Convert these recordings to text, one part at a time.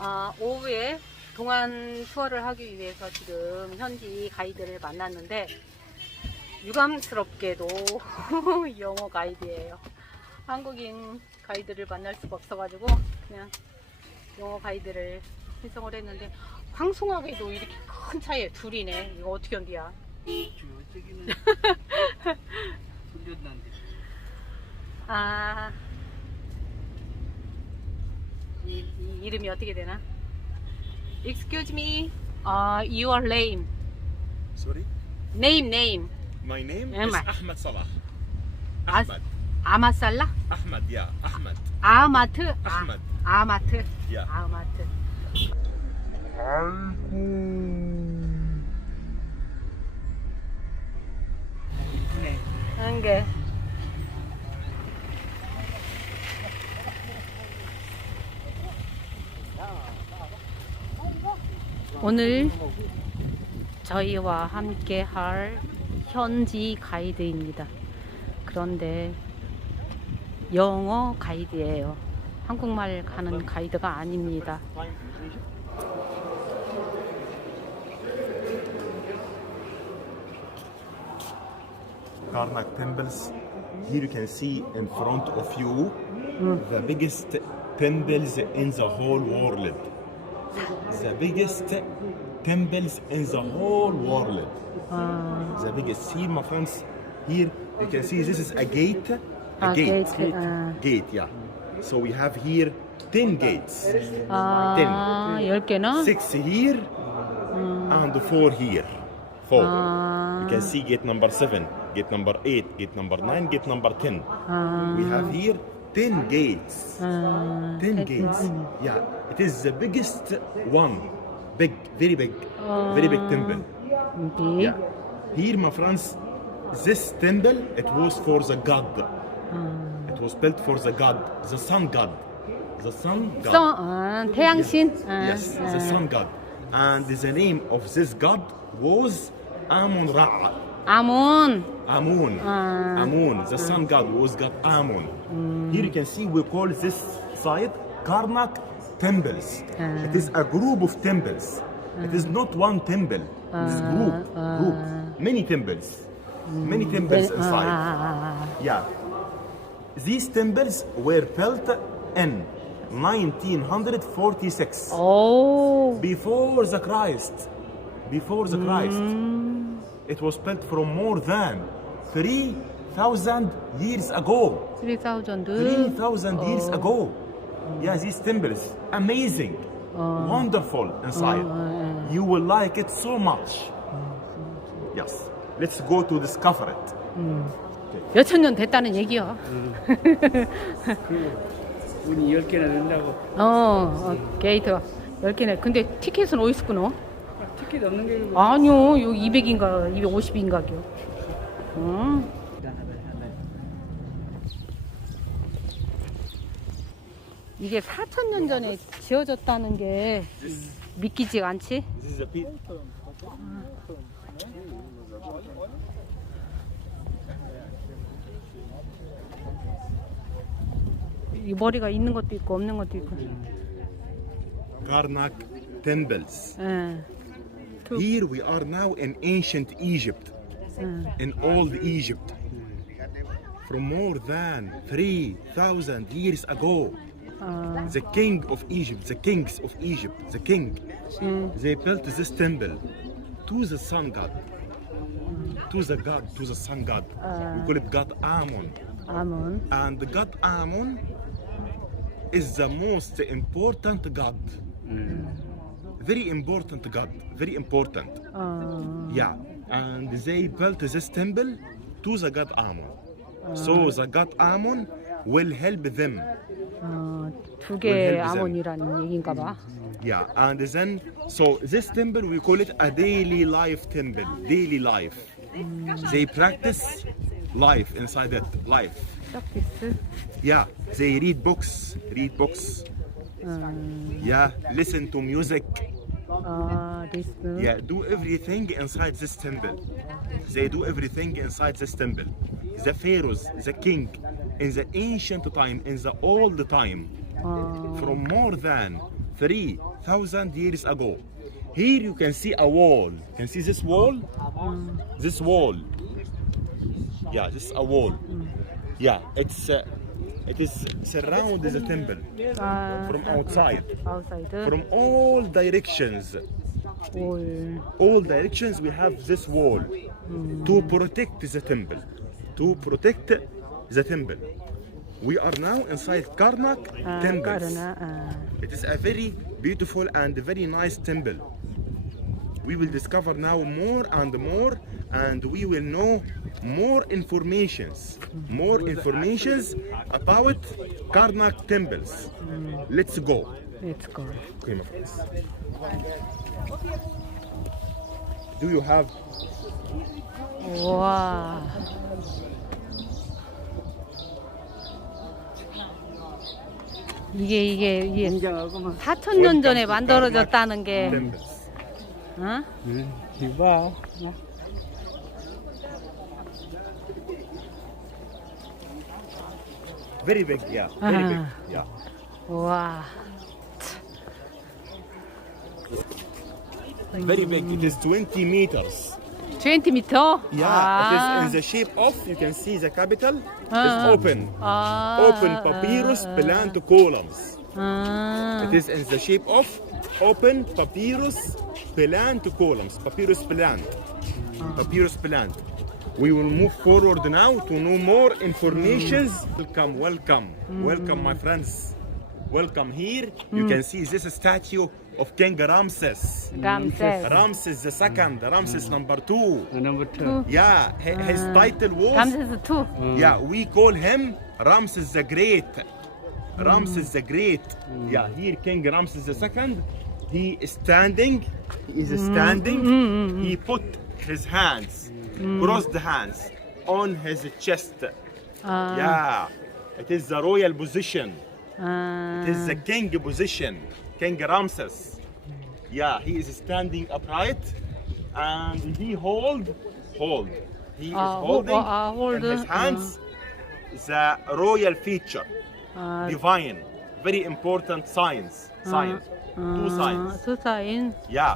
아, 오후에 동안 투어를 하기 위해서 지금 현지 가이드를 만났는데 유감스럽게도 영어 가이드예요. 한국인 가이드를 만날 수가 없어가지고 그냥 영어 가이드를 신청을 했는데 황송하게도 이렇게 큰 차이에 둘이네. 이거 어떻게 돌렸는데 아, 이, 이 이름이 어떻게 되나? Excuse me, uh, your name, Sorry? name, name. My name Yeah, is ma- Ahmed Salah. As- Ahmed. 아마 살라? Ahmed, yeah. Ahmed. 아마트? Ahmed. 아, 아마트. Yeah. 아마트. 이쁘네 한 개. 오늘 저희와 함께 할 현지 가이드입니다. 그런데 영어 가이드예요. 한국말 가는 가이드가 아닙니다. Karnak temples. Here you can see in front of you the biggest temples in the whole world. the biggest temples in the whole world. The biggest. See, my friends, here you can see this is a gate. A, a gate. Gate, uh, gate, yeah. So we have here 10 gates. Uh, 10. Ah, 10개나? 6 here uh, and 4 here. 4. Uh, you can see gate number 7, gate number 8, gate number 9, gate number 10. Uh, we have here ten gates. 아, Ten gates. Yeah, it is the biggest one. Big, very big, very big temple. 빅. Yeah. Here, my friends, this temple it was for the god. It was built for the god, the sun god, the sun god. 써, 아, 태양신. 아, Yes, 아. the sun god. And the name of this god was Amun Ra. Amun. Amun. Uh, Amun. The ah. sun god was god Amun. Mm. Here you can see we call this site Karnak temples. Uh, it is a group of temples. Uh, it is not one temple. This group, group, many temples, many hmm. temples inside. Yeah. These temples were built in 1946. Oh. Before the Christ. Before the Christ. Hmm. It was built from more than 3,000 years ago. 3000. 3,000 years ago. Yeah, these temples. Amazing. Wonderful inside. You will like it so much. Yes. Let's go to discover it. 몇천 년 됐다는 얘기야. 문이 10개나 된다고 어, 어 게이트가 10개네. 근데 티켓은 어디서 끊어? 티켓 없는 게 아니요, 여기 200인가, 250인가요. 어. 이게 4천 년 전에 지어졌다는 게 믿기지가 않지? 이 머리가 있는 것도 있고 없는 것도 있고. Karnak temples. 예. Here we are now in ancient Egypt, mm. in old Egypt, from more than 3,000 years ago. Uh, the king of Egypt, the kings of Egypt, the king, mm. they built this temple to the sun god, hmm. to the god, to the sun god. Uh, we call it God Amun. Amun. And the god Amun is the most important god. Mm Very important god, very important. 어, Yeah, and they built this temple to the god Amun. So the god Amun will help them. 어, 두 Will 개 help them. 아몬이라는 얘기인가 봐. Yeah, and then so this temple we call it a daily life temple. Daily life. They practice life inside it. Life. 서피스. Yeah, they read books. Read books. Mm. yeah, listen to music. Uh, yeah, do everything inside this temple. They do everything inside this temple. The pharaohs, the king, in the ancient time, in the old time, uh. from more than 3,000 years ago. Here you can see a wall. Can see this wall? Mm. This wall. Yeah, this is a wall. Mm. Yeah, it's uh, it is surround the temple uh, from outside. Outside. Eh? From all directions. All. All directions we have this wall mm. to protect the temple. To protect the temple. We are now inside Karnak ah, uh, temple. Uh. Ah. It is a very beautiful and very nice temple. We will discover now more and more and we will know more informations more informations about karnak temples let's go Let's go. Okay, my friends. Do you have 와. 이게 이게 이게 굉장하고 막 4천 년 전에 만들어졌다는 게? 어? 응, 이봐 Very big, yeah. Very big, uh-huh. yeah. Wow. Very big. It is 20 meters. 20 meter? Yeah. Ah. It is in ah. the shape of, you can see the capital ah. is open. Ah. Open papyrus plant to columns. Ah. It is in the shape of open papyrus plant to columns. Papyrus plant. Ah. Papyrus plant we will move forward now to know more informations welcome welcome mm. welcome my friends welcome here you can mm. see this statue of King Ramses. Mm. Ramses. Ramses the second, Ramses number two. The number two. Yeah, his ah. title was. Ramses the two. Yeah, we call him Ramses the Great. Ramses the Great. Yeah, here King Ramses the second. He is standing. He is standing. He put his hands Mm. crossed hands on his chest. Ah. Yeah, it is the royal position. It is the ah. king position, King Ramses. Yeah, he is standing upright and he hold, hold. He is ah, holding hold, in his uh, hands the royal feature, divine, very important signs, signs, two signs. Two signs. Yeah.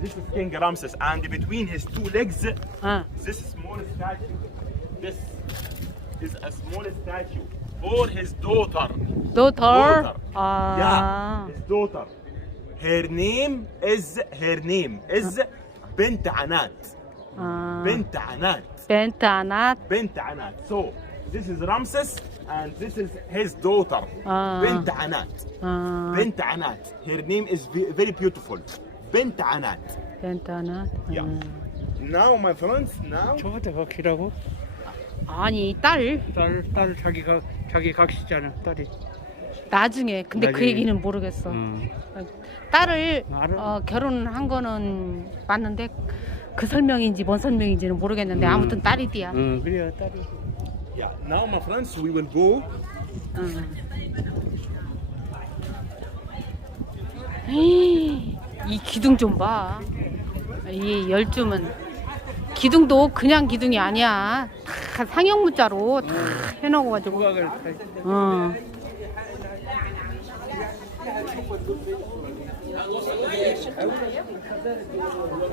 This is King Ramses, and between his two legs, ah. this small statue, this is a small statue for his daughter. Daughter? daughter. Ah. Yeah, his daughter. Her name is her name is ah. Bint Anat. Ah. Bint Anat. Bint Anat. Bint Anat. So this is Ramses and this is his daughter, ah. Bint Anat. Ah. Bint Anat. Her name is very beautiful. Bint Anat. 벤타나. Yeah. Now my friends, now 저한테 각시라고 아니 딸 딸, 딸 자기 각 자기 각시잖아 딸이 나중에 근데 그 나중에. 얘기는 모르겠어. 응. 딸을. 어, 결혼한 거는 맞는데 그 설명인지 뭔 설명인지는 모르겠는데 음. 아무튼 딸이디야. 응 그래요 딸이 yeah, now my friends we will go 에이, 이 기둥 좀 봐. 이 열줌은 기둥도 그냥 기둥이 아니야. 다 상형 문자로 다 해놓고 가지고. 어.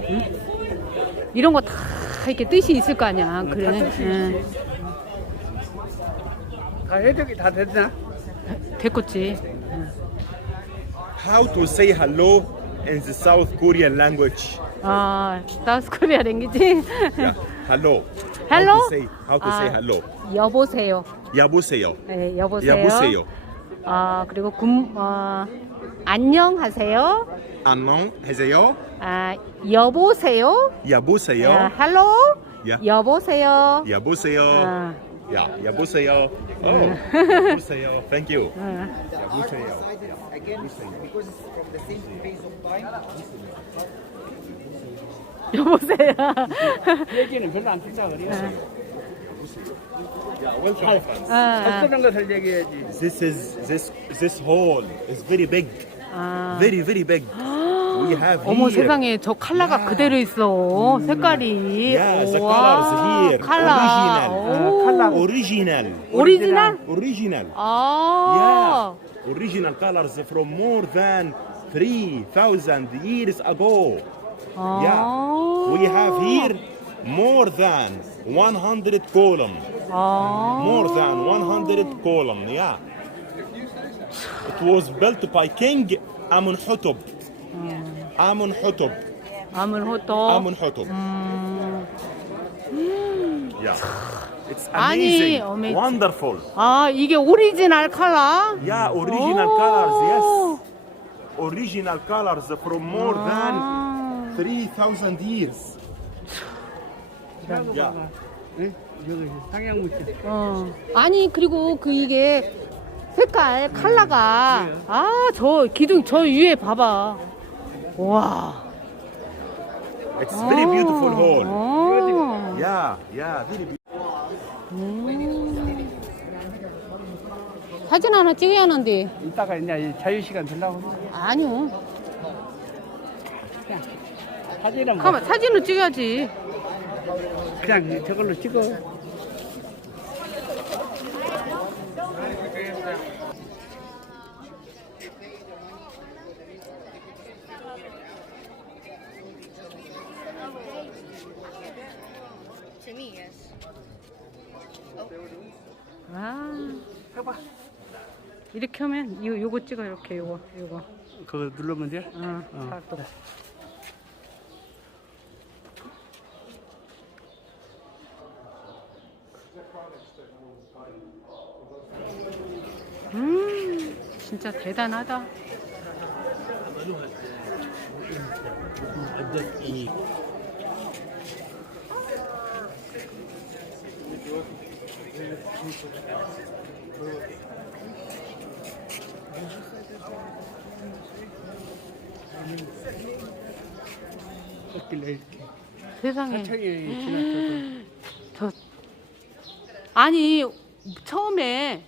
응? 이런 거 다 이렇게 뜻이 있을 거 아니야. 그래. 응. 다 해적이 다 됐나? 됐겠지. how to say hello in the South Korean language. 아, 사우스 코리아 랭귀지. Yeah, hello. Hello? How to say, how to say 아, hello? 여보세요. 여보세요. 네, 여보세요. 여보세요. 아, 그리고 군, 어, 안녕하세요. 안녕하세요. 아, 여보세요. 여보세요. 아, hello. 야. 여보세요. 여보세요. 아, 야, 여보세요. Oh, 여보세요. Thank you. 아. 여보세요. 여보세요. 얘기는 별로 안 듣다 그래요 Yeah, welcome, friends. 아, 잘 쓰는 것을 얘기해야지 This is this this hall is very big, 아. very very big. We have 어머 here. 세상에 저 Yeah. 그대로 있어 색깔이 Yeah, the colors here, 칼라 original. original. Original? Original. Oh. yeah. Original colors from more than 3000 years ago. Oh. yeah. We have here more than 100 column. Oh. more than 100 column yeah. It was built by king Amenhotep mm. Amenhotep Amenhotep Amenhotep mm. yeah. It's 아니, amazing. amazing. Wonderful. 아, 이게 오리지널 컬러? Yeah, original Oh. colors, yes. Original colors from more than 아. 3,000 years. 야. 응? 저기 상향무치. 어. 아니, 그리고 그 이게 색깔, 컬러가. 아, 저 기둥, 저 위에 봐봐. 와. It's very beautiful hall. 어. Yeah, yeah, very beautiful. 음. 사진 하나 찍어야 하는데. 이따가 이제 자유 시간 되려고. 아니요. 사진은 뭐 가만, 사진을 찍어야지. 그냥 저걸로 찍어. To me, yes. 아. 해봐. 이렇게 하면, 요, 요거 찍어, 이렇게, 요거, 요거. 그거 누르면 돼? 어, 어. 각도. 음, 진짜 대단하다. 이렇게. 세상에. 지나쳐서. 저 아니 처음에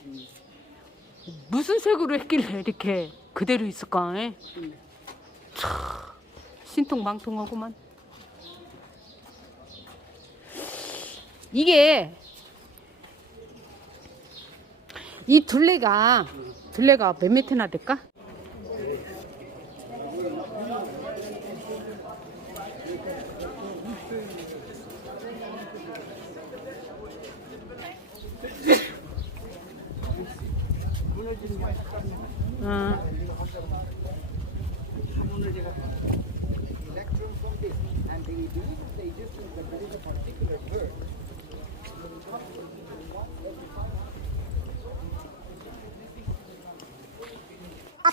무슨 색으로 했길래 이렇게 그대로 있을까? 에? 참 신통망통하구만. 이게 이 둘레가 둘레가 몇 미터나 될까? 어.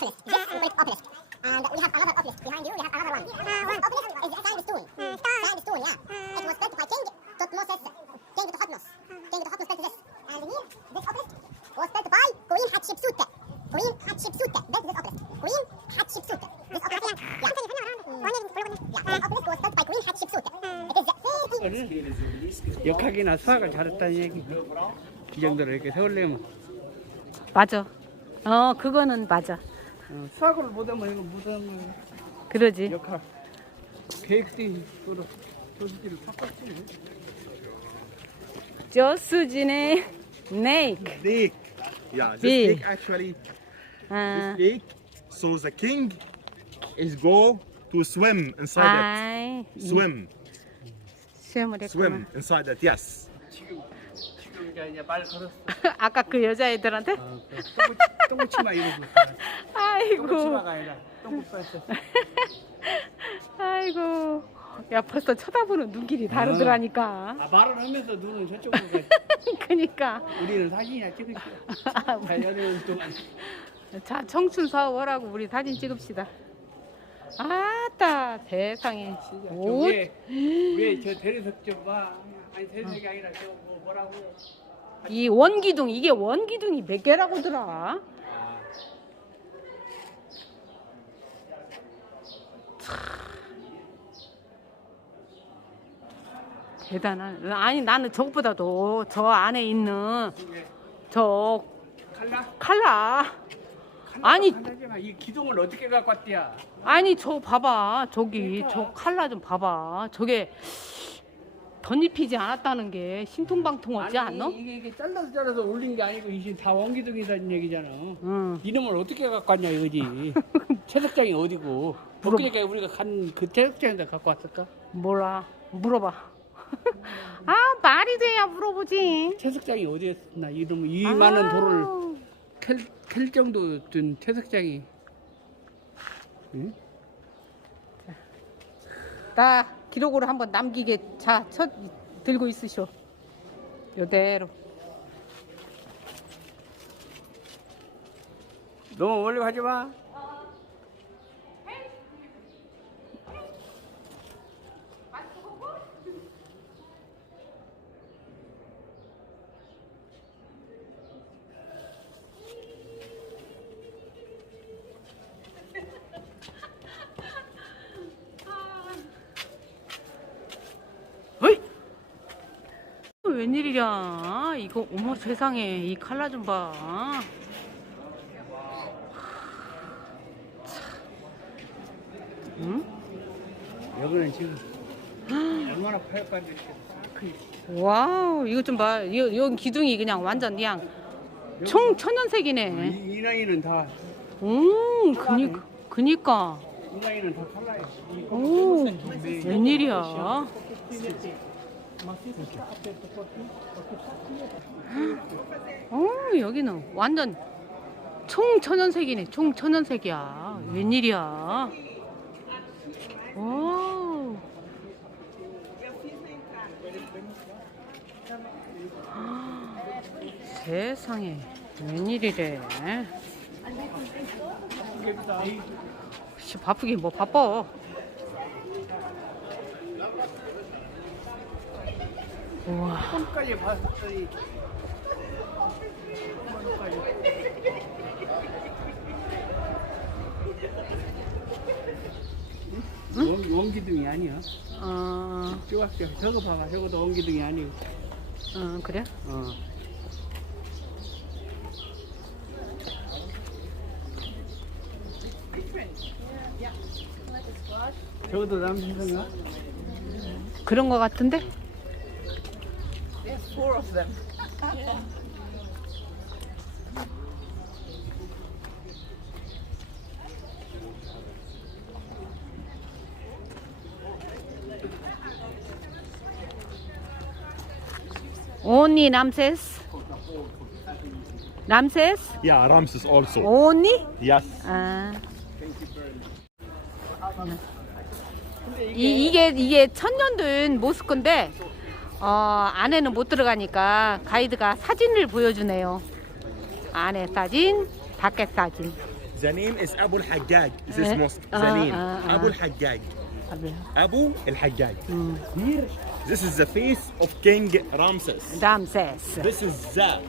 obelisk. This is obelisk. And we have another obelisk behind you. We have another one. This obelisk is a sandstone. Sandstone, yeah. It was built by King Tutmosis. King Tutmos. King Tutmos built this. And here, this obelisk was built by Queen Hatshepsut. Queen Hatshepsut built this obelisk. Queen Hatshepsut. This obelisk, yeah. Yeah, this obelisk was built by Queen Hatshepsut. It is the 역학이나 수학을 잘했다는 얘기. 이 정도로 이렇게 세우려면 맞아. 어 그거는 맞아. 어, 수학을 못하면 이거 못하면 그러지. 역학 계획대로 조직을 섞었지. 저수진의 네이크. Lake. Yeah, this Big. lake actually, 아, this lake, so the king is go to swim inside 아이, it. Swim, swim 했구나. inside it, yes. 지금 지금 이제 이제 말 걸었어. 아까 그 여자애들한테? 어, 그 똥- 똥치마 이러고. 아이고, 똥치마가 아니라 뺐어. 아이고. 야, 벌써 쳐다보는 눈길이 다르더라니까. 아 말을 하면서 눈은 저쪽으로 가. 그니까. 우리는 사진이나 찍으시오. 자 연애는 동안. 자, 청춘 사업하라고 우리 사진 찍읍시다. 아따, 세상에. 옷, 왜왜저 대리석 좀 봐. 아니 대리석이 아 니라 저뭐 뭐라고? 이 원기둥, 이게 원기둥이 몇 개라고더라? 대단한. 아니 나는 저것보다도 저 안에 있는 저 칼라? 칼라. 아니 이 기둥을 어떻게 갖고 왔대야? 아니 저 봐봐 저기 저 칼라 좀 봐봐 저게 덧입히지 않았다는 게 신통방통하지 않노? 이게, 이게 잘라서 잘라서 올린 게 아니고 이게 다 원기둥이라는 얘기잖아. 응. 이놈을 어떻게 갖고 왔냐 이거지. 채석장이 어디고? 그러니까 우리가 간 그 채석장에다 갖고 왔을까? 몰라. 물어봐. 아 말이 돼야 물어보지. 채석장이 어디였나? 이놈 이 많은 돌을 아우. 캘, 캘 정도 된 채석장이. 응? 나 기록으로 한번 남기게 자 첫 들고 있으쇼. 요대로. 너무 멀리 가지 마. 웬일이야? 이거 어머 세상에 이 칼라 좀 봐. 응? 여기는 지금 얼마나 파였간지 와우 이거 좀 봐. 이 여기 기둥이 그냥 완전 그냥 총 천연색이네. 이, 이 나이는 다, 음, 그니까, 그니까. 이 나이는 다 칼라야. 이 오, 웬일이야? 어, 여기는 완전 총천연색이네. 총천연색이야. 웬일이야? 오. 세상에 웬일이래? 씨 바쁘긴 뭐 바빠. 우와. 손까지 봤더니 원, 원기둥이 아니야. 어, 쪼각쪼각 저거 봐봐. 저것도 원기둥이 아니고. 어 그래? 어. 저것도 남신선가? 그런 거 같은데? Only Ramses? Ramses? Yeah, Ramses also. Only? Yes. 아. 이, 이게 이게 천년된 모스크인데 어, 안에는 못 들어가니까 가이드가 사진을 보여주네요. 안에 사진, 밖에 사진. The name is Abu al-Hajjaj. This Eh? mosque. The Ah, name. ah, ah. Abu al-Hajjaj. Abu al-Hajjaj. 음, Here, this is the face of King Ramses. 람세스. This is the.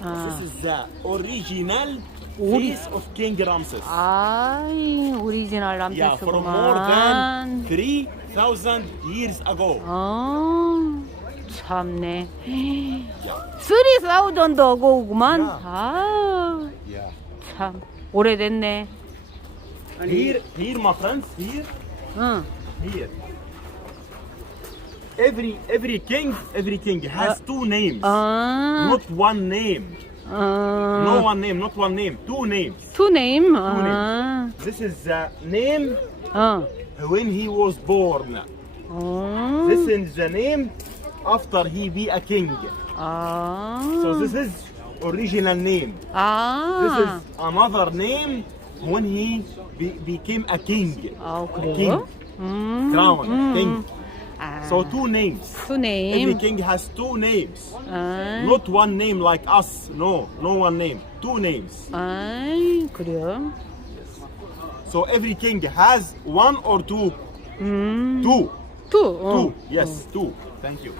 아, This is the original Ori- face of King Ramses. 아이 오리지널 Yeah, from more than 람세스구만. 3,000 years ago. 어, 참네. 쓰리 사우전드 어고구만. 야. 아, Yeah. 참 오래됐네. Here, here, my friends, here, 응. here. Every every king, every king has two names, 아, not one name. 어, No one name, not one name, two names. 투 네임. 아, This is the name 어. when he was born. 어. This is the name after he be a king. 아. So this is original name. This 아. is another name when he be, became a king. 아, king. 그래요? 음. Crown, 음. king. 아. So two names. 투 Every 네임. king has two names. 아. Not one name like us. No, no one name. Two names. 아이, 그래요? So every king has one or two. 음. Two. 투. 어. Two. Yes, two. Thank you.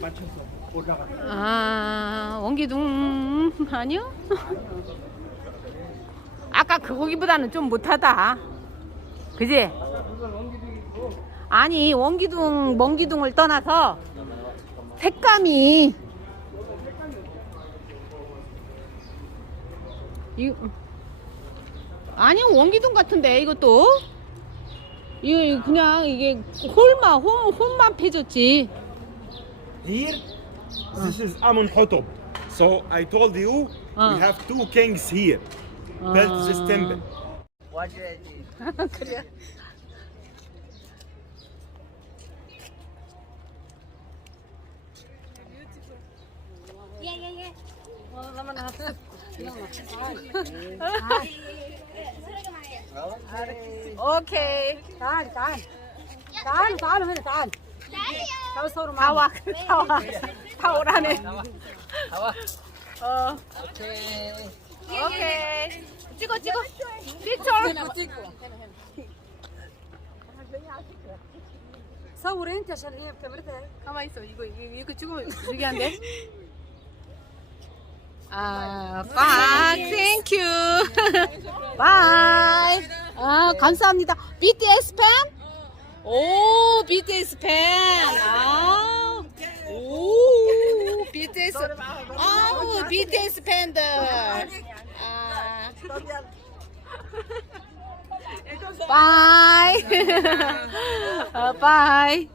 맞춰서 올라가. 아, 원기둥 아니요? 아까 그 거기보다는 좀 못하다. 그지? 아니 원기둥, 먼기둥을 떠나서 색감이 이 아니 원기둥 같은데 이것도 이거 그냥 이게 홀만 홀, 홀만 패졌지. Here, this is Amun Hotep. So I told you, Ah. we have two kings here. Built this temple. 그래. Yeah, yeah, yeah. 오케이. تعال تعال تعالوا تعالوا هنا تعال تعالوا صوروا 다 معانا 와. 다 와. 다 오라네. 어. 오케이. 찍어 찍어. 피처. صور انت عشان هي بكاميرتها 가만 있어. 이거 이 아, 빡, 땡큐. 바이. 아, 감사합니다. BTS 팬? 오, BTS 팬. 아. 오, BTS. 아우, BTS 팬들. 아. 바이. 어, 바이.